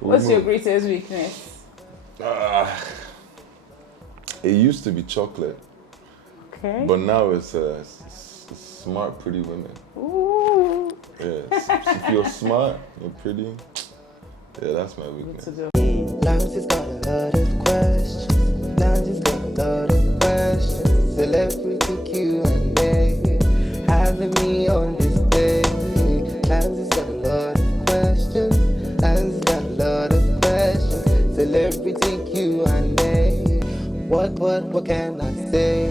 What's your greatest weakness? It used to be chocolate. Okay. But now it's smart, pretty women. Ooh. Yes. If you're smart, you're pretty. Yeah, that's my weakness. Lanzy's got a lot of questions. Lanzy's got a lot of questions. Celebrity Q&A. Having me on this day. Lanzy's got a lot of questions. Lanzy's got a lot of questions. Celebrity Q&A. What can I say?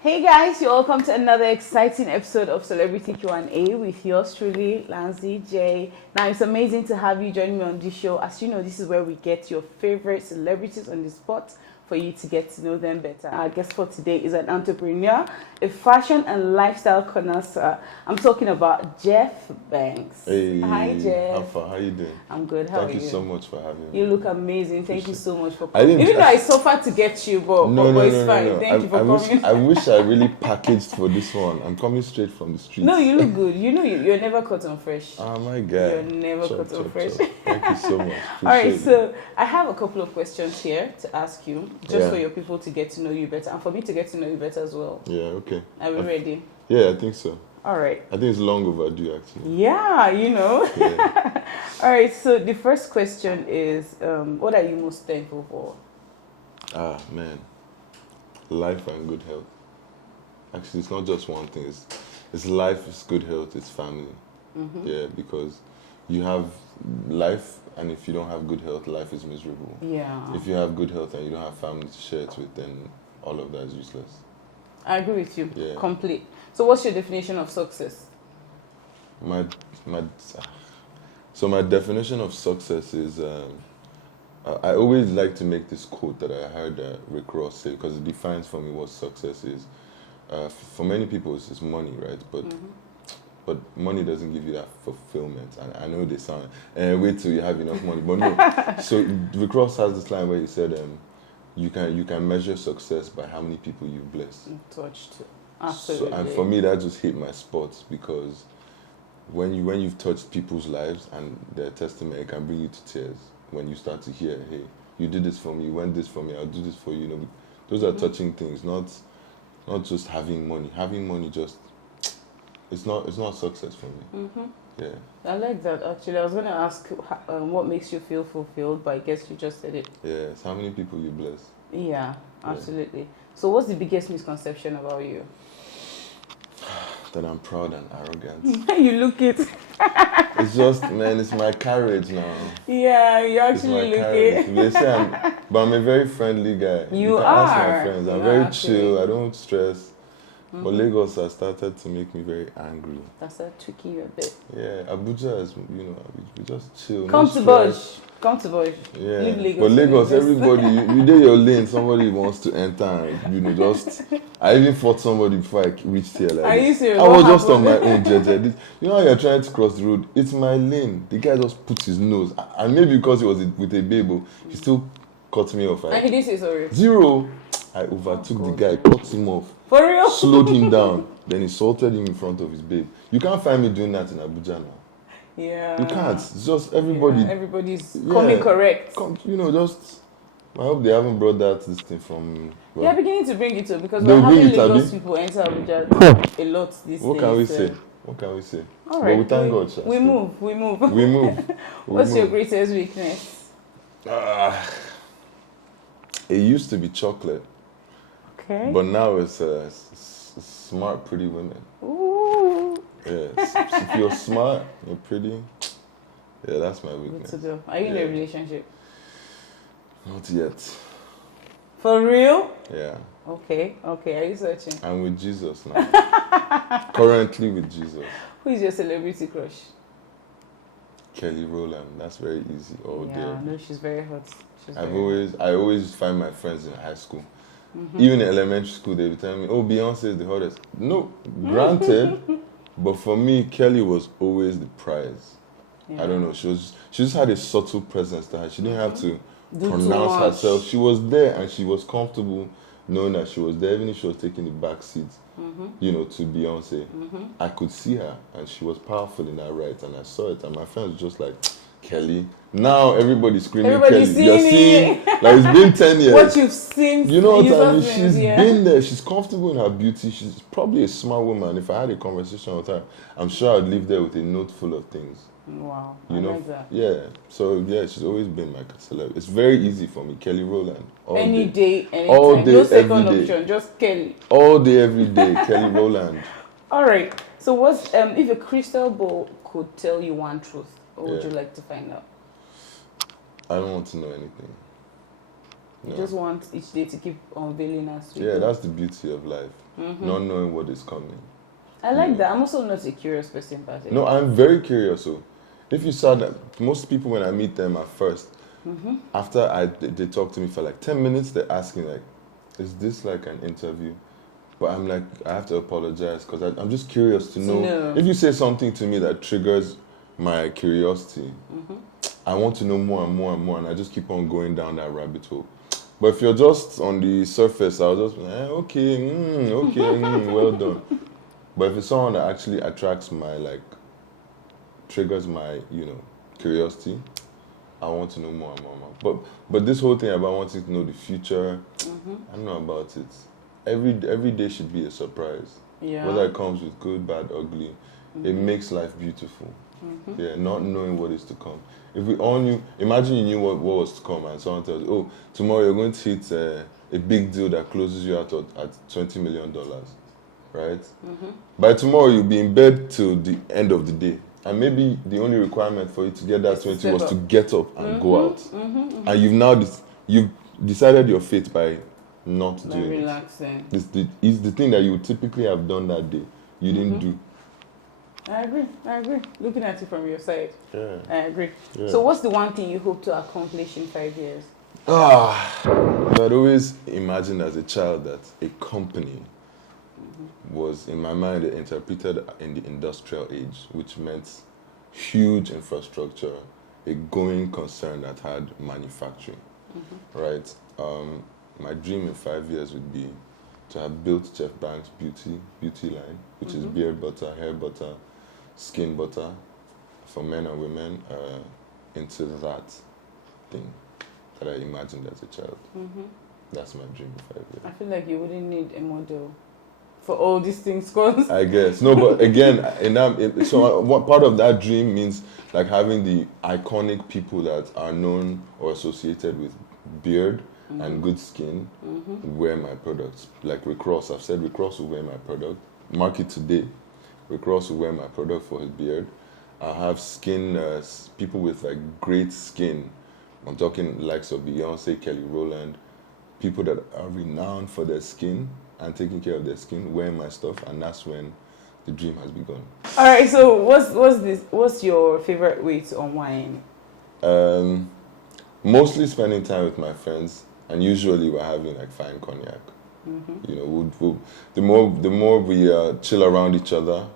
Hey guys, you're welcome to another exciting episode of Celebrity Q&A with yours truly, Lanzy J. Now it's amazing to have you join me on this show. As you know, this is where we get your favorite celebrities on the spot for you to get to know them better. Our guest for today is an entrepreneur, a fashion and lifestyle connoisseur. I'm talking about Jeff Bankz. Hey, hi Jeff. How you doing? I'm good. How are you? Thank you so much for having me. You look amazing. Thank you so much for coming. Even though I suffered to get you, but it's fine. Thank you for coming. I wish I really packaged for this one. I'm coming straight from the streets. No, you look good. You know you're never cut on fresh. Oh my God. You're never cut on fresh. Thank you so much. All right, so I have a couple of questions here to ask you, just for your people to get to know you better, and for me to get to know you better as well. Yeah, okay. Are we ready? Yeah, I think so. All right. I think it's long overdue, actually. Yeah, you know. Yeah. All right, so the first question is, what are you most thankful for? Ah, man. Life and good health. Actually, it's not just one thing. It's life, it's good health, it's family. Mm-hmm. Yeah, because you have life, and if you don't have good health, life is miserable. Yeah. If you have good health and you don't have family to share it with, then all of that is useless. I agree with you. Yeah. Complete. So what's your definition of success? So my definition of success is, I always like to make this quote that I heard Rick Ross say, because it defines for me what success is. For many people, it's money, right? But money doesn't give you that fulfillment. And I know they sound, wait till you have enough money, but no. So Rick Ross has this line where he said, you can measure success by how many people you've blessed. Touched. Absolutely. So, and for me, that just hit my spot, because when you've touched people's lives and their testimony, it can bring you to tears. When you start to hear, hey, you did this for me, you went this for me, I'll do this for you. You know, those are touching things, not just having money. Having money just, it's not success for me. Mm-hmm. Yeah. I like that, actually. I was going to ask what makes you feel fulfilled, but I guess you just said it. Yes, how many people you bless. Yeah, absolutely. Yeah. So what's the biggest misconception about you? That I'm proud and arrogant. You look it. It's just, man, it's my carriage now. Yeah, you actually look it. They say but I'm a very friendly guy. You can are. Ask my friends. I'm very chill. I don't stress. Mm-hmm. But Lagos has started to make me very angry. That's a tricky a bit. Yeah, Abuja is, we just chill. Come to Bush. Come to Bush. Yeah. Leave Lagos. But Lagos, everybody, you do your lane, somebody wants to enter and, just... I even fought somebody before I reached here. Like, are you serious? I was just on my own, JJ. You know how you're trying to cross the road? It's my lane. The guy just put his nose. And maybe because he was with a baby, he still cut me off. And he didn't say sorry? Zero. I overtook the guy, cut him off. For real? Slowed him down. Then insulted him in front of his babe. You can't find me doing that in Abuja now. Yeah. You can't. It's just everybody. Yeah, everybody's coming correct. Just... I hope they haven't brought this thing from... Well, they're beginning to bring it up, because we're having Lagos people enter Abuja a lot these days. What can we say? What can we say? All right. But we thank God. We move. We move. What's your greatest weakness? It used to be chocolate. Okay. But now it's smart, pretty women. Ooh. Yes. If you're smart, you're pretty. Yeah, that's my weakness. What to do? Are you in a relationship? Not yet. For real? Yeah. Okay. Are you searching? I'm with Jesus now. Currently with Jesus. Who is your celebrity crush? Kelly Rowland. That's very easy. Oh dear. No, she's very hot. I always find my friends in high school. Mm-hmm. Even in elementary school, they would tell me, "Oh, Beyonce is the hottest." No, granted, but for me, Kelly was always the prize. Yeah. I don't know. She just had a subtle presence to her. She didn't have to pronounce herself. She was there and she was comfortable. knowing that she was there, even if she was taking the back seat, you know, to Beyonce, I could see her, and she was powerful in that right, and I saw it, and my friends were just like, Kelly. Now everybody's screaming Kelly. You're seeing, like, it's been 10 years. What you've seen. You know what I mean? She's been there. She's comfortable in her beauty. She's probably a smart woman. If I had a conversation with her, I'm sure I'd leave there with a note full of things. Wow. You know? Like that. Yeah. So, yeah, she's always been my celeb. It's very easy for me. Kelly Rowland. Any day, anytime. All day, no second every day. option, just Kelly. All day, every day. Kelly Rowland. All right. So what's, if a crystal ball could tell you one truth, what would you like to find out? I don't want to know anything. No. You just want each day to keep unveiling us. Yeah, that's the beauty of life. Not knowing what is coming. I like that. I'm also not a curious person, but no, I'm very curious. So, if you saw that, most people when I meet them at first, after they talk to me for like 10 minutes, they're asking like, "Is this like an interview?" But I'm like, I have to apologize because I'm just curious to know. If you say something to me that triggers my curiosity, I want to know more and more and more, and I just keep on going down that rabbit hole. But if you're just on the surface, I'll just be like, okay, well done. But if it's someone that actually attracts my, like, triggers my, you know, curiosity, I want to know more and more and more. But this whole thing about wanting to know the future, I don't know about it. Every day should be a surprise. Yeah. Whether it comes with good, bad, ugly, it makes life beautiful. Yeah, not knowing what is to come. If we all knew, imagine you knew what was to come, and someone tells you, oh, tomorrow you're going to hit a big deal that closes you out at $20 million, right? By tomorrow you'll be in bed till the end of the day, and maybe the only requirement for you to get that 20 was to get up and go out, and you've now you've decided your fate by not doing relaxing. It. It's the thing that you would typically have done that day, you didn't do. I agree. Looking at it from your side. Yeah. I agree. Yeah. So what's the one thing you hope to accomplish in 5 years? I'd always imagined as a child that a company was, in my mind, interpreted in the industrial age, which meant huge infrastructure, a going concern that had manufacturing, right? My dream in 5 years would be to have built Jeff Bankz beauty line, which is beard butter, hair butter, skin butter for men and women, into that thing that I imagined as a child. That's my dream in 5 years. I feel like you wouldn't need a model for all these things, cause I guess. No, but again, so what part of that dream means like having the iconic people that are known or associated with beard and good skin wear my products. Like Rick Ross, I've said Rick Ross will wear my product. Mark it today. Rick Ross will wear my product for his beard. I have skin, people with like great skin. I'm talking likes of Beyonce, Kelly Rowland, people that are renowned for their skin and taking care of their skin, wearing my stuff, and that's when the dream has begun. All right, so what's your favorite way to unwind? Mostly spending time with my friends, and usually we're having like fine cognac. You know, the more we chill around each other,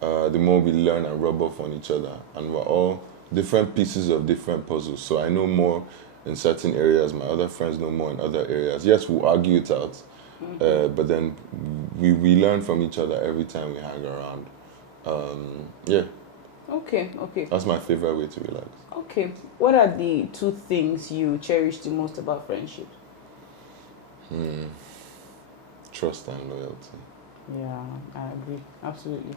the more we learn and rub off on each other, and we're all different pieces of different puzzles. So I know more in certain areas, my other friends know more in other areas. Yes, we'll argue it out, but then we learn from each other every time we hang around. Yeah. Okay. That's my favorite way to relax. Okay. What are the 2 things you cherish the most about friendship? Trust and loyalty. Yeah, I agree. Absolutely.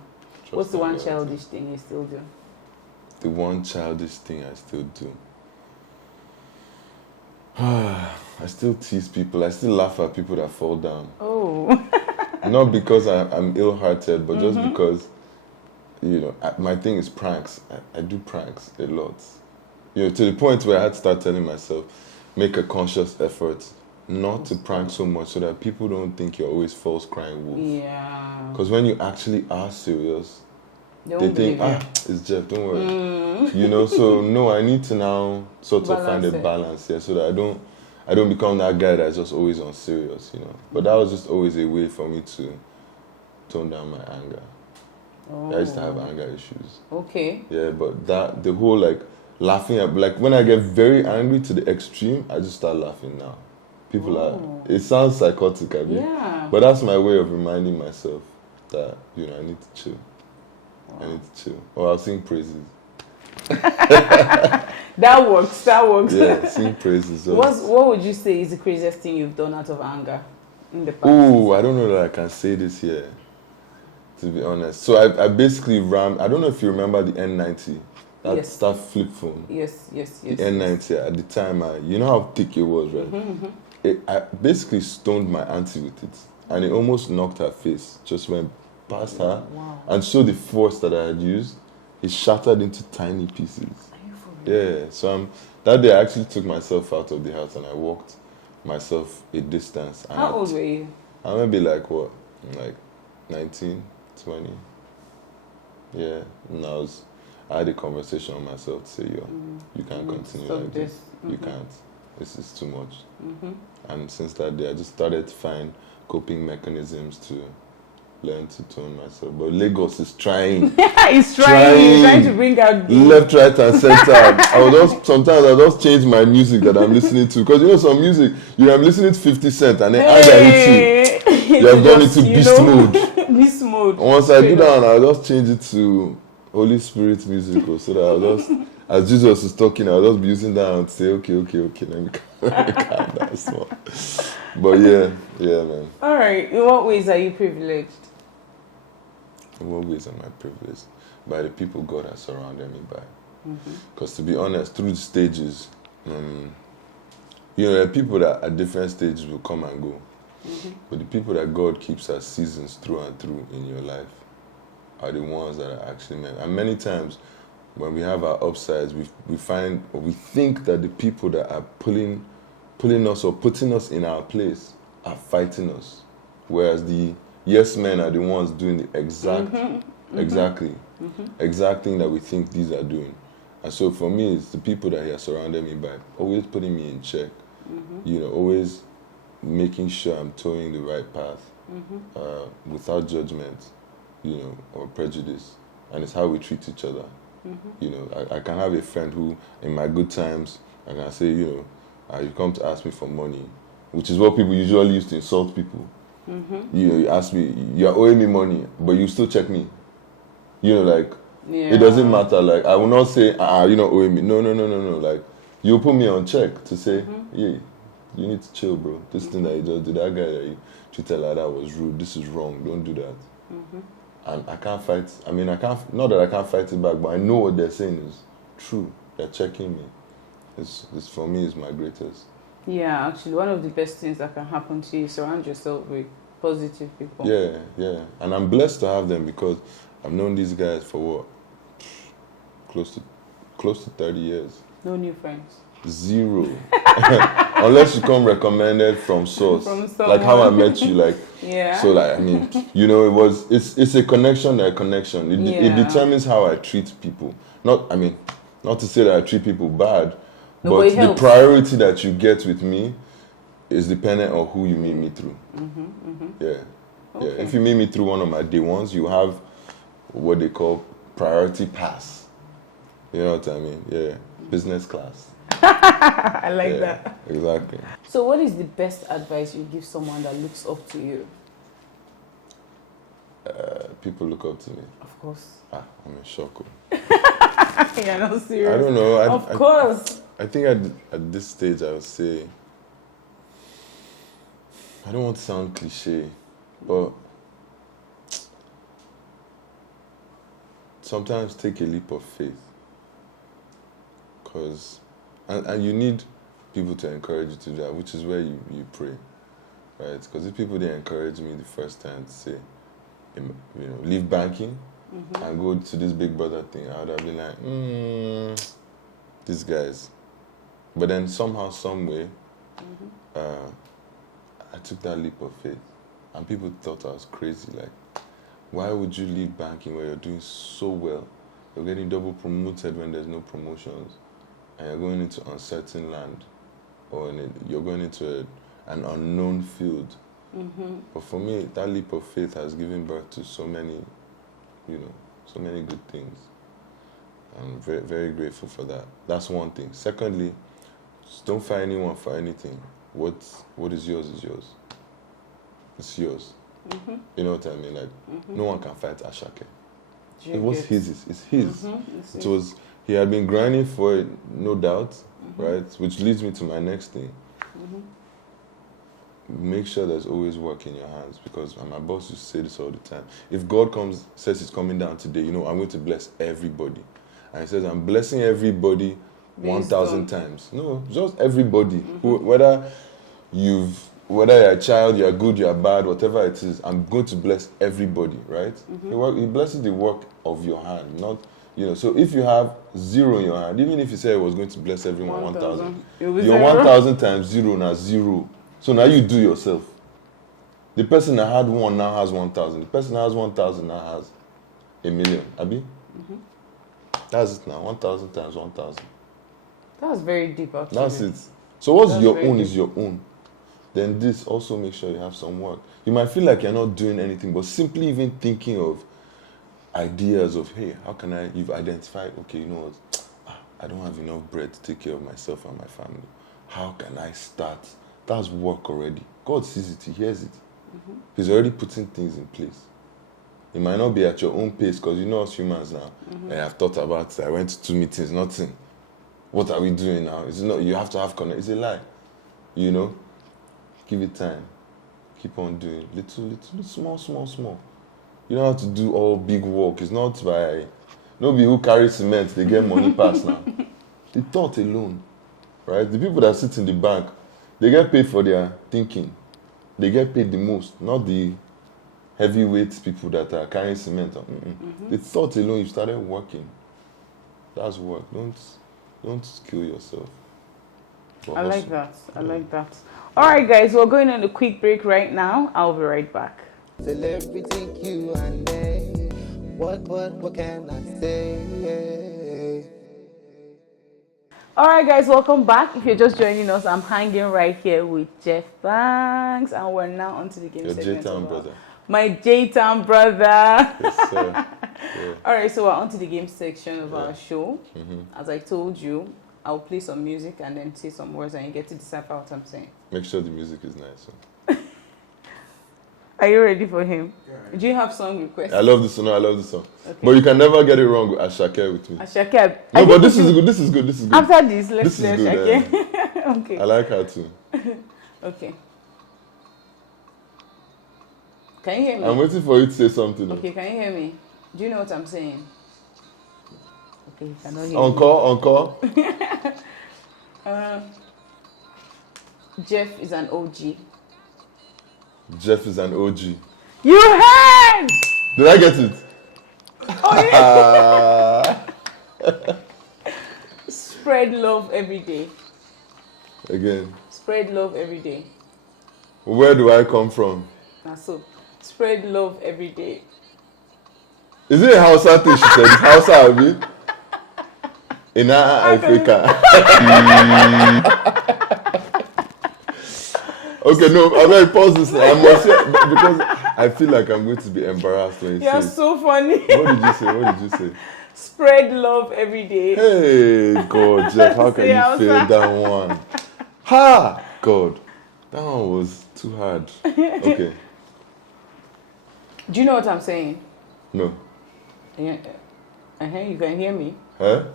What's the one childish thing you still do? The one childish thing I still do? I still tease people. I still laugh at people that fall down. Oh. Not because I'm ill-hearted, but just because, you know, my thing is pranks. I do pranks a lot. You know, to the point where I had to start telling myself, make a conscious effort not to prank so much so that people don't think you're always false crying wolf. Yeah. Because when you actually are serious, they think, it's Jeff, don't worry. You know, so no, I need to now sort of find a balance here so that I don't become that guy that's just always on serious, you know. But that was just always a way for me to tone down my anger. I used to have anger issues. Okay. Yeah, but the whole like laughing at, like when I get very angry to the extreme, I just start laughing now. People are. It sounds psychotic, I mean. Yeah. But that's my way of reminding myself that I need to chill. Wow. I need to chill. Or I'll sing praises. That works. Yeah, sing praises. What would you say is the craziest thing you've done out of anger in the past? Ooh, I don't know that I can say this here, to be honest. So I basically rammed. I don't know if you remember the N90. That flip phone. Yes. The N90 at the time, you know how thick it was, right? I basically stoned my auntie with it, and it almost knocked her face. Just went past her, and so the force that I had used, it shattered into tiny pieces. Are you for real? Yeah. So that day I actually took myself out of the house and I walked myself a distance. And How old were you? I maybe like 19, 20. Yeah. And I had a conversation with myself to say, you can't continue Stop like this. You can't. This is too much. And since that day, I just started to find coping mechanisms to learn to tone myself. But Lagos is trying. He's trying to bring out the left, right, and center. Sometimes I just change my music that I'm listening to, because some music I'm listening to 50 Cent and then anger hits you. You have gone into beast mode. Beast mode. Once I do that, I'll just change it to Holy Spirit music, so that I'll just, as Jesus is talking, I'll just be using that and say, okay, let me calm down small. But yeah, man. All right. In what ways are you privileged? In what ways am I privileged? By the people God has surrounded me by. Because to be honest, through the stages, there are people that at different stages will come and go. But the people that God keeps as seasons through and through in your life are the ones that are actually meant. And many times when we have our upsides, we find, or we think that the people that are pulling us or putting us in our place are fighting us. Whereas the yes men are the ones doing the exact thing that we think these are doing. And so for me, it's the people that He has surrounded me by, always putting me in check, always making sure I'm towing the right path, without judgment, or prejudice. And it's how we treat each other. I can have a friend who, in my good times, I can say, you come to ask me for money, which is what people usually use to insult people. You ask me, you're owing me money, but you still check me. It doesn't matter. Like, I will not say, you're not owing me. No. Like, you put me on check to say, yeah, you need to chill, bro. This thing that you just did, that guy that you treated like that was rude. This is wrong. Don't do that. And I can't fight. Not that I can't fight it back, but I know what they're saying is true. They're checking me. This for me is my greatest. Yeah, actually, one of the best things that can happen to you is surround yourself with positive people. Yeah. And I'm blessed to have them, because I've known these guys for close to 30 years. No new friends. Zero. Unless you come recommended from source. Like how I met you, So it's a connection. It determines how I treat people. Not to say that I treat people bad, but the priority that you get with me is dependent on who you meet me through. Yeah. If you meet me through one of my day ones, you have what they call priority pass. You know what I mean? Yeah. Business class. I like that. Exactly. So what is the best advice you give someone that looks up to you? People look up to me. Of course. I'm in shock. You're not serious. I don't know. Of course. I think at this stage I would say, I don't want to sound cliche, but sometimes take a leap of faith. And you need people to encourage you to do that, which is where you pray, right? Because if people didn't encourage me the first time to say, leave banking and go to this big brother thing, I would have been like, these guys. But then somehow, some way, I took that leap of faith, and people thought I was crazy. Like, why would you leave banking where you're doing so well? You're getting double promoted when there's no promotions, and you're going into uncertain land, or you're going into an unknown field. But for me, that leap of faith has given birth to so many, so many good things. I'm very, very grateful for that. That's one thing. Secondly, just don't fight anyone for anything. what is yours is yours. It's yours. You know what I mean? Like no one can fight Ashake. It was his. It's his. It was. He had been grinding for it, no doubt, right? Which leads me to my next thing. Make sure there's always work in your hands, because my boss used to say this all the time. If God says he's coming down today, I'm going to bless everybody. And he says, I'm blessing everybody 1,000 times. No, just everybody. Whether you're a child, you're good, you're bad, whatever it is, I'm going to bless everybody, right? He blesses the work of your hand, not, so if you have 0 in your hand, even if you say I was going to bless everyone 1,000, your 1,000 times 0 now 0. So now you do yourself. The person that had 1 now has 1,000. The person that has 1,000 now has 1,000,000. Abi? That's it now. 1,000 times 1,000. That's very deep, actually. That's it. So what's your own is your own. Then this also make sure you have some work. You might feel like you're not doing anything, but simply even thinking of ideas of, hey, how can you've identified, okay, you know what, I don't have enough bread to take care of myself and my family. How can I start? That's work already. God sees it, he hears it. He's already putting things in place. It might not be at your own pace, because us humans now, I have thought about it. I went to 2 meetings, nothing. What are we doing now? It's not, you have to have connect. It's a lie. Give it time. Keep on doing little, small. You don't have to do all big work. It's not by nobody who carries cement, they get money pass now. The thought alone, right? The people that sit in the bank, they get paid for their thinking. They get paid the most, not the heavyweight people that are carrying cement. The thought alone, you started working. That's work. Don't kill yourself. I like that. I like that. All right, guys, we're going on a quick break right now. I'll be right back. Celebrity Q&A. What can I say? All right, guys, welcome back. If you're just joining us, I'm hanging right here with Jeff Bankz, and we're now onto the game segment. Your J-Town brother. My J-Town brother. Yes, sir. Yeah. All right, so we're onto the game section of our show. As I told you, I'll play some music and then say some words, and you get to decipher what I'm saying. Make sure the music is nice. Are you ready for him? Yeah. Do you have song requests? I love this song. Okay. But you can never get it wrong with Ashake with me. Ashake. No, but this is good. After this, let's play Ashake. Good, okay. I like her too. Okay. Can you hear me? I'm waiting for you to say something. Okay, can you hear me? Do you know what I'm saying? Okay, you cannot hear Encore. Jeff is an OG. Jeff is an OG. You heard! Did I get it? Oh, yeah. Spread love every day. Again. Spread love every day. Where do I come from? So, spread love every day. Is it a Hausa thing she said? It's Hausa, Abi? In Africa. Okay, no, I'm going to pause this now. I must say, because I feel like I'm going to be embarrassed when you say You're so funny. What did you say? Spread love every day. Hey, God, Jeff, how can you fail that one? Ha! God, that one was too hard. Okay. Do you know what I'm saying? No. Yeah. You can hear me? Huh?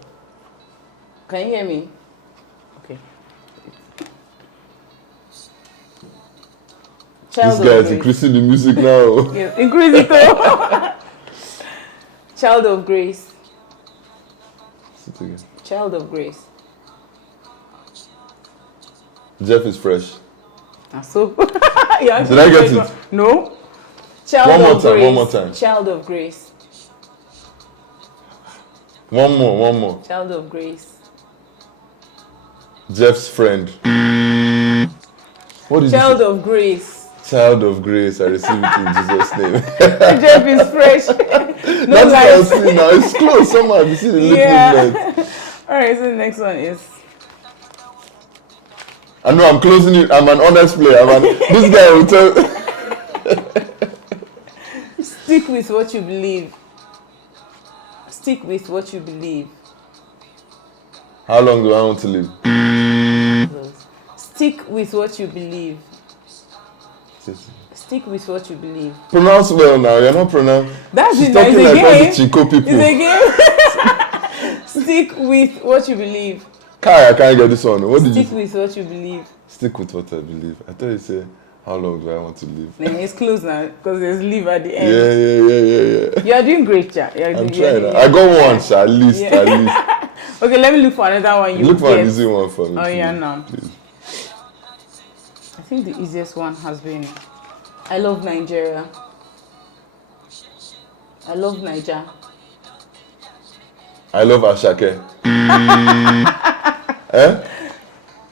Can you hear me? Okay. This guy is increasing the music now. Yes, increase it though. Child of grace. Sit again. Child of grace. Jeff is fresh. So Did I get it? No. Child One more time. Child of grace. One more. Child of grace. Jeff's friend. What is Child of grace. Child of grace, I receive it in Jesus' name. Jeff is fresh. No That's what I see now. It's close somehow. You see the lip movement. Alright, so the next one is. I know I'm closing it. I'm an honest player. This guy will tell. Stick with what you believe. Stick with what you believe. How long do I want to live? Stick with what you believe. Sissy. Stick with what you believe. Pronounce well now. You're not pronouncing. That's She's it. talking It's a like all the game. Chico people. It's a game. Stick with what you believe. Kai, I can't get this one. What did Stick you with what you believe. Stick with what I believe. I thought you said, how long do I want to live? Then it's close now because there's live at the Yeah, end. yeah. You are doing great, Cha. I'm trying. I got one, sha, at least. Yeah. At least. Okay, let me look for another one. You Look for get. an easy one for me. Oh, please. yeah, no. Please. I think the easiest one has been I love Nigeria. I love Naija. I love Ashake. Eh?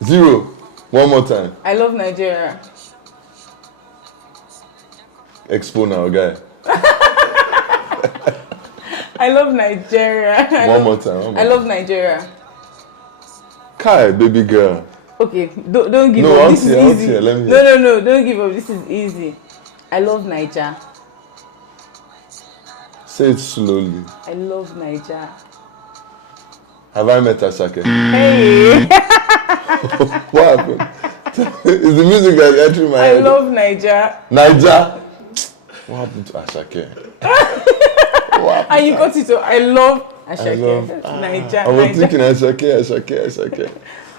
0. One more time. I love Nigeria. Expo now, guy. I love Nigeria. One more time. I love Nigeria. Kai, baby girl. Okay, don't give No, up. I'm This is here, I'm easy. here. Let me hear. No, don't give up. This is easy. I love Naija. Say it slowly. I love Naija. Have I met Ashake? Hey, What happened? Is the music that's entering my I head? love Naija. Naija. What happened to Ashake? What And you got it. I love I Ashake. love. Naija. I was Naija. thinking Ashake.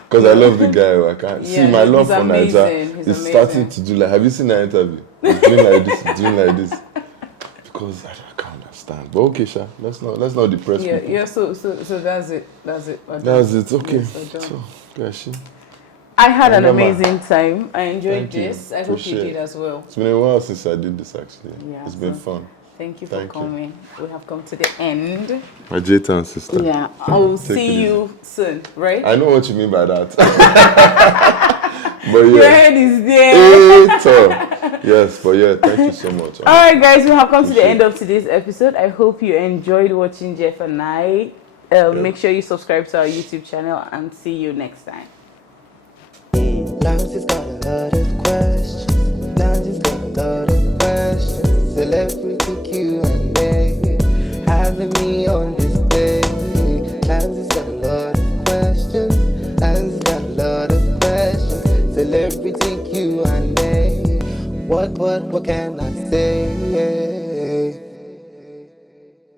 Because I love the guy. I can't see Yeah, my love he's for amazing. Naija. He's It's starting amazing. to do like. Have you seen that interview? He's doing like this. Doing like this. Because I can't understand. But okay, Sha. Let's not depress Yeah, people. yeah. So that's it. That's it. That's it. Okay. Yes, we're done. So, Gashi. I had an Remember. amazing time. I enjoyed Thank you. this. I hope you Appreciate did it. as well. It's been a while since I did this actually. Yeah, It's been so- fun. Thank you for Thank you. coming. We have come to the end. My J-Town sister. Yeah, I will Take it see easy. you soon, right? I know what you mean by that. But Your yeah. head is there. Yes, but yeah, thank you so much. All right, guys, we have come to the Appreciate end of today's episode. I hope you enjoyed watching Jeff and I. Make sure you subscribe to our YouTube channel and see you next time. Lanzy's got a lot of questions. Lanzy's got a lot of questions. Celebrity Q&A, having me on display. Lanzy's got a lot of questions. Lanzy's got a lot of questions. Celebrity Q&A. What can I say?